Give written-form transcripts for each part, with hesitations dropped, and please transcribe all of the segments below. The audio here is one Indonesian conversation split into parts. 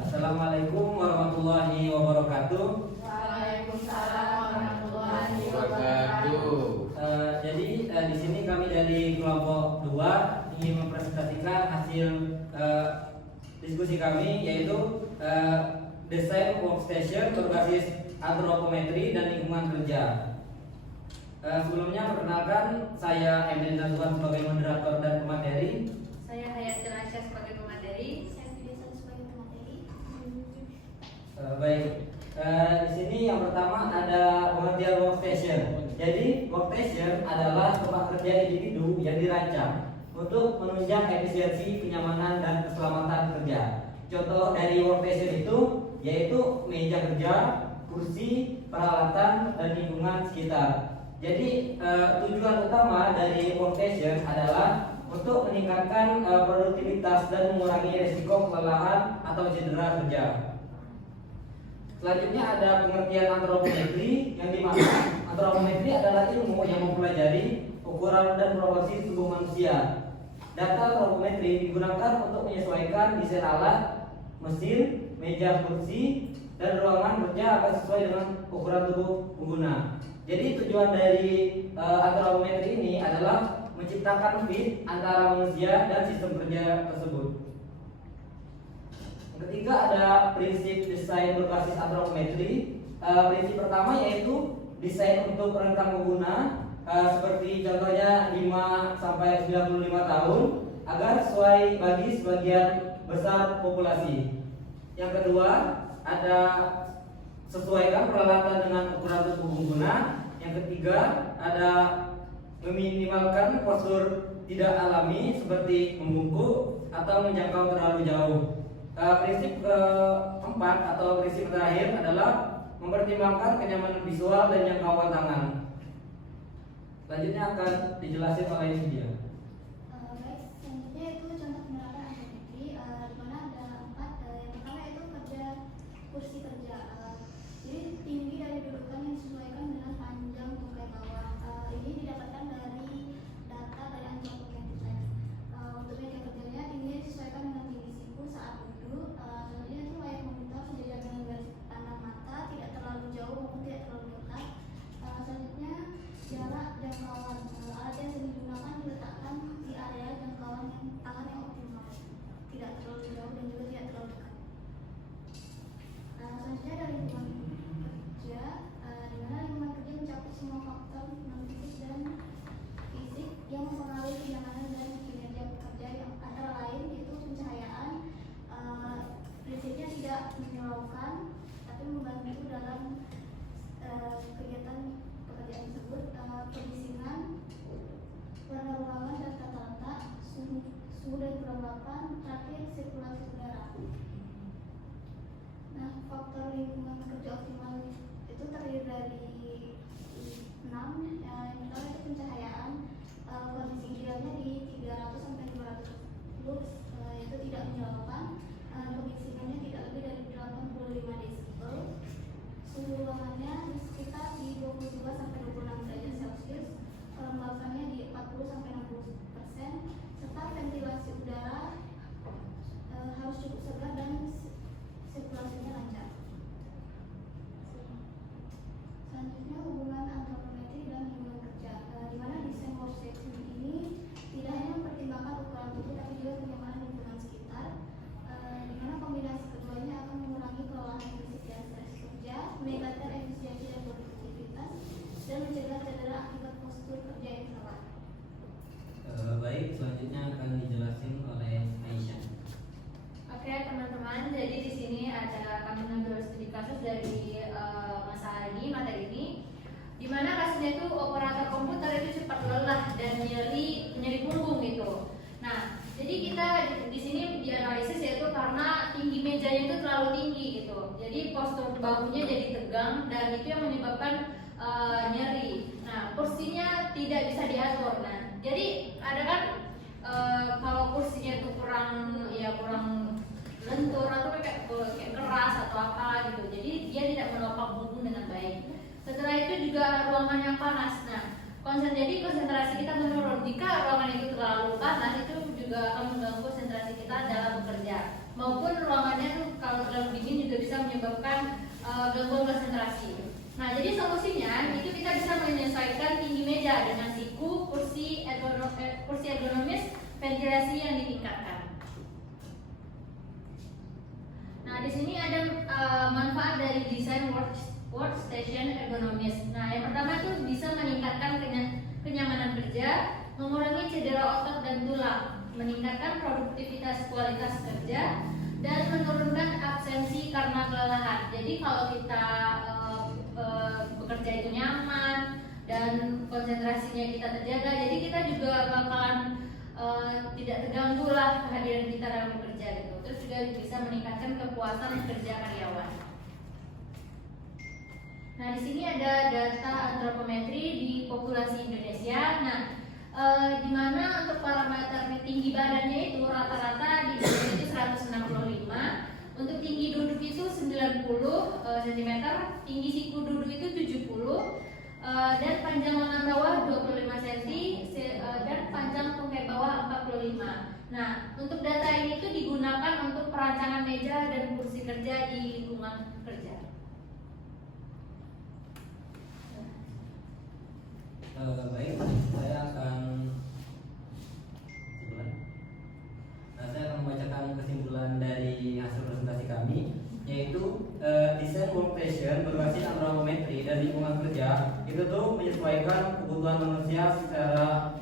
Assalamualaikum warahmatullahi wabarakatuh. Waalaikumsalam warahmatullahi wabarakatuh. Jadi di sini kami dari kelompok 2 ingin mempresentasikan hasil diskusi kami, yaitu desain workstation berbasis antropometri dan lingkungan kerja. Sebelumnya perkenalkan, saya Emil Nazwan sebagai moderator dan pemateri. Saya Hayat Rasya sebagai pemateri. Saya Fidesa sebagai pemateri. Baik, di sini yang pertama ada pengertian workstation. Jadi workstation adalah tempat kerja individu yang dirancang untuk menunjang efisiensi, kenyamanan, dan keselamatan kerja. Contoh dari workstation itu yaitu meja kerja, kursi, peralatan, dan lingkungan sekitar. Jadi tujuan utama dari workstation adalah untuk meningkatkan produktivitas dan mengurangi risiko kelelahan atau cedera kerja. Selanjutnya ada pengertian antropometri, yang dimana antropometri adalah ilmu yang mempelajari ukuran dan proporsi tubuh manusia. Data antropometri digunakan untuk menyesuaikan desain alat, mesin, meja kursi, dan ruangan kerja agar sesuai dengan ukuran tubuh pengguna. Jadi tujuan dari antropometri ini adalah menciptakan fit antara manusia dan sistem kerja tersebut. Yang ketiga ada prinsip desain berbasis antropometri. Prinsip pertama yaitu desain untuk rentang pengguna, seperti contohnya 5 sampai 95 tahun agar sesuai bagi sebagian besar populasi. Yang kedua ada sesuaikan peralatan dengan ukuran tubuh pengguna. Yang ketiga ada meminimalkan postur tidak alami seperti membungkuk atau menjangkau terlalu jauh. Prinsip keempat atau prinsip terakhir adalah mempertimbangkan kenyamanan visual dan jangkauan tangan. Selanjutnya akan dijelasin oleh Lydia. Baik, selanjutnya itu contoh penerapan antropometri, di mana ada 4. Yang pertama itu kerja kursi kerja. Jadi tinggi dari dudukan yang disesuaikan dengan panjang tungkai bawah. Ini didapatkan dari data dari antropometri. Untuk meja kerjanya tingginya disesuaikan dengan tinggi siku saat duduk. Selanjutnya itu layar monitor sejajar dengan garis pandang mata, tidak terlalu jauh maupun tidak terlalu dekat. Selanjutnya jarak jangkauan. Alat yang digunakan diletakkan di area jangkauan yang tangan yang optimal, tidak terlalu jauh dan juga tidak terlalu dekat. Selanjutnya dari lingkungan kerja, di mana lingkungan kerja mencakup semua faktor non fisik dan fisik yang mempengaruhi kenyamanan dan kinerja pekerja, yang antara lain itu pencahayaan. Prinsipnya tidak menyilaukan tapi membantu dalam kegiatan pekerjaan tersebut. Kebisingan, warna ruangan dan tata letak, suhu dan kelembapan, terakhir sirkulasi udara. Nah, faktor lingkungan kerja optimal itu terdiri dari 6. Yang pertama itu pencahayaan, kondisi idealnya di 300 sampai 500 lux, itu tidak menyilaukan. Kebisingannya tidak lebih dari 85 desibel. Suhu ruangannya di sekitar di 22 sampai 26 derajat Celcius. Kelembapannya di 40 sampai 60%, serta ventilasi udara harus cukup segar dan sirkulasinya lancar. Selanjutnya hubungan antropometri dan lingkungan kerja, di mana desain workstation ini tidak hanya mempertimbangkan ukuran tubuh tapi juga kenyamanan lingkungan sekitar, di mana kombinasi keduanya akan mengurangi kelelahan fisik dan stres kerja, meningkatkan efisiensi dan produktivitas, dan mencegah cedera akibat postur kerja yang salah. Baik, selanjutnya akan dijelasin oleh Aisyah. Oke teman-teman, jadi di sini ada kami mengambil studi kasus dari masa ini, materi ini, di mana kasusnya itu operator komputer itu cepat lelah dan nyeri punggung gitu. Nah, jadi kita di sini dianalisis yaitu karena tinggi mejanya itu terlalu tinggi gitu. Jadi postur bahunya jadi tegang dan itu yang menyebabkan nyeri. Nah, kursinya tidak bisa diatur. Nah, jadi ada kan kalau kursinya itu kurang lentur atau kayak keras atau apa gitu. Jadi dia tidak menopang punggung dengan baik. Setelah itu juga ruangannya panas. Nah, konsentrasi kita menurun. Jika ruangan itu terlalu panas, itu juga akan mengganggu konsentrasi kita dalam bekerja. maupun ruangannya tuh kalau terlalu dingin juga bisa menyebabkan gangguan konsentrasi. Nah, jadi solusinya itu kita bisa menyesuaikan tinggi meja dengan siku, kursi ergonomis, ventilasi yang ditingkatkan. Nah, di sini ada manfaat dari desain workstation ergonomis. Nah, yang pertama itu bisa meningkatkan kenyamanan kerja, mengurangi cedera otot dan tulang, meningkatkan produktivitas kualitas kerja, dan menurunkan absensi karena kelelahan. Jadi kalau kita bekerja itu nyaman dan konsentrasinya kita terjaga, jadi kita juga bakalan tidak terganggu lah kehadiran kita dalam bekerja gitu. Terus juga bisa meningkatkan kepuasan kerja karyawan. Nah, di sini ada data antropometri di populasi Indonesia. Nah, di mana untuk parameter tinggi badannya itu rata-rata di Indonesia itu 165. Untuk tinggi duduk itu 90 cm, tinggi siku duduk itu 70, dan panjang lengan bawah 25 cm, dan panjang tungkai bawah 45. Nah, untuk data ini tuh digunakan untuk perancangan meja dan kursi kerja di lingkungan kerja. Baik, saya akan membacakan kesimpulan dari hasil presentasi kami, yaitu desain workstation berbasis antropometri dan lingkungan kerja itu tuh menyesuaikan kebutuhan manusia secara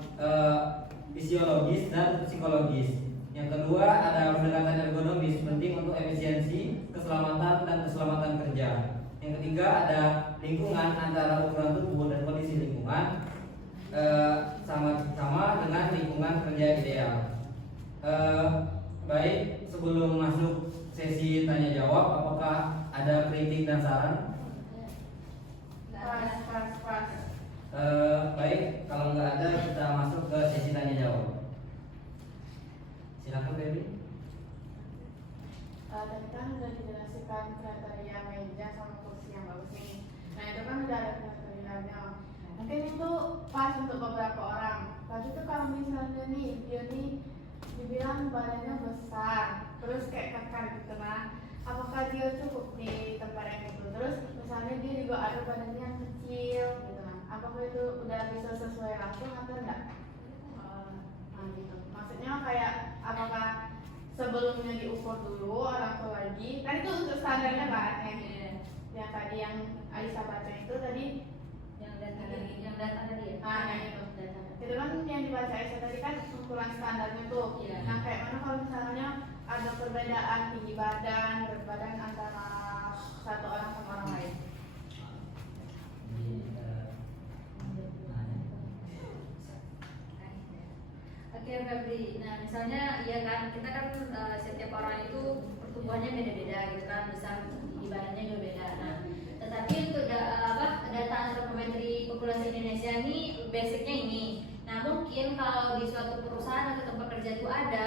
fisiologis dan psikologis. Yang kedua, ada pendekatan ergonomis penting untuk efisiensi, keselamatan dan keselamatan kerja. Yang ketiga, ada lingkungan antara ukuran tubuh dan kondisi lingkungan sama dengan lingkungan kerja ideal. Baik, sebelum masuk sesi tanya jawab, apakah ada kritik dan saran? Baik, kalau nggak ada kita masuk ke sesi tanya jawab. Silakan Baby. Tadi kan sudah dijelaskan kriteria meja sama kursi yang bagus nih. Nah, itu kan udah ada kriterianya. Mungkin itu pas untuk beberapa orang. Tapi itu kalau misalnya nih dia nih dibilang badannya besar, terus kayak kekar gitu, nah apakah dia cukup di tempat yang itu? Terus misalnya dia juga ada badannya yang kecil gitu, nah apakah itu udah bisa sesuai langsung atau enggak? Nah gitu, maksudnya kayak apakah sebelumnya diukur dulu orang tua lagi? Kan itu untuk standarnya kan yang tadi yang Aisyah baca itu tadi Yang data tadi ya? Nah itu itu kan yang dibaca Aisyah tadi kan ukuran standarnya tuh. Iya. Nah kayak mana kalau misalnya ada perbedaan tinggi badan, berat badan antara satu orang sama orang lain? Oke Febri, nah misalnya ya kan kita kan setiap orang itu pertumbuhannya beda-beda gitu kan, besar tinggi badannya juga beda. Nah, tetapi untuk data antropometri populasi Indonesia ini basicnya ini. Nah mungkin kalau di suatu perusahaan atau tempat kerja itu ada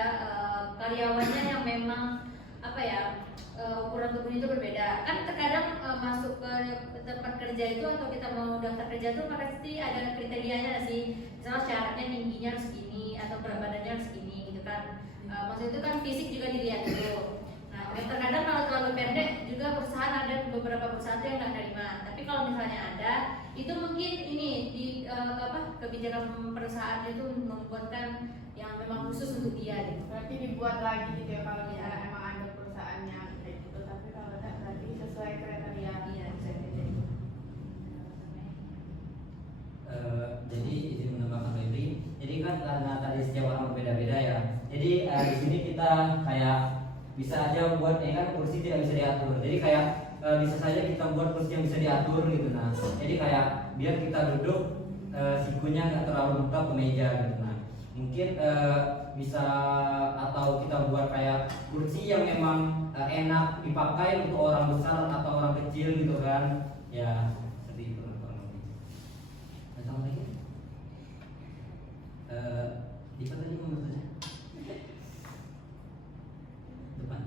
karyawannya yang memang ukuran tubuhnya itu berbeda. Kan terkadang masuk ke tempat kerja itu atau kita mau daftar kerja itu pasti ada kriterianya sih. Misalnya syaratnya tingginya harus segini atau berat badannya harus segini gitu kan. Maksud itu kan fisik juga dilihat dulu. Nah terkadang kalau terlalu pendek juga perusahaan ada beberapa perusahaan yang nggak terima. Tapi kalau misalnya ada, itu mungkin ini di kebijakan perusahaan itu membuatkan yang memang khusus untuk dia gitu. Berarti dibuat lagi gitu ya kalau misalnya emang ada perusahaannya kayak gitu. Tapi kalau enggak berarti sesuai kriteria. Iya, sesuai kriteria. Jadi izin menambahkan Febri. Jadi kan karena tadi setiap orang berbeda-beda ya. Jadi di sini kita kayak bisa aja buat kan kursi tidak bisa diatur. Jadi kayak bisa saja kita buat kursi yang bisa diatur gitu. Nah, jadi kayak biar kita duduk sikunya nggak terlalu mentok ke meja gitu. Nah, mungkin bisa atau kita buat kayak kursi yang memang enak dipakai untuk orang besar atau orang kecil gitu kan. Ya, seperti itu kurang lebih. Ada lagi? Diva tadi mau bertanya? Depan.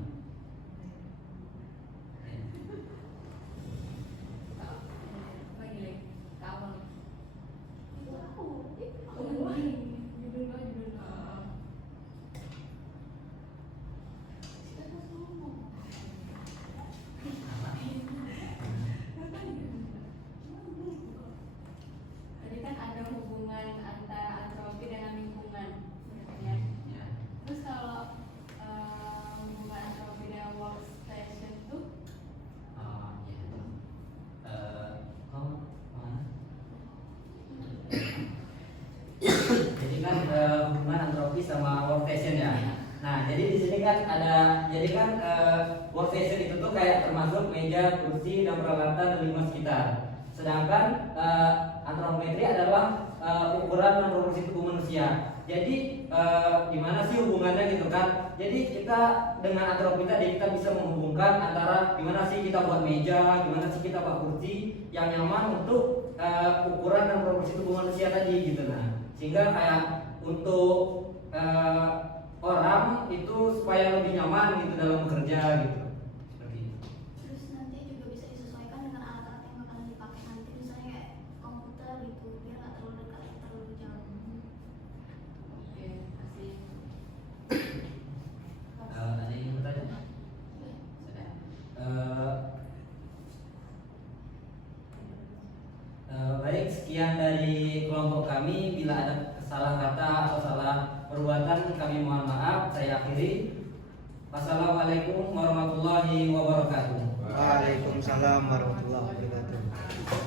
jadi kan workstation itu tuh kayak termasuk meja, kursi, dan peralatan dan lingkungan sekitar. Sedangkan antropometri adalah ukuran dan proporsi tubuh manusia. Jadi gimana sih hubungannya gitu kan? Jadi kita dengan antropometri kita bisa menghubungkan antara gimana sih kita buat meja, gimana sih kita buat kursi yang nyaman untuk ukuran dan proporsi tubuh manusia tadi gitu. Nah, sehingga kayak untuk orang itu supaya lebih nyaman gitu dalam bekerja gitu. Seperti itu. Terus nanti juga bisa disesuaikan dengan alat-alat yang akan dipakai nanti, misalnya kayak komputer gitu, biar nggak terlalu dekat, terlalu jauh. Oke, kasih. Ada yang ingin bertanya? Sudah. Baik, sekian dari kelompok kami. Bila ada salah kata atau salah perbuatan kami mohon maaf. Saya akhiri. Wassalamualaikum warahmatullahi wabarakatuh. Waalaikumsalam warahmatullahi wabarakatuh.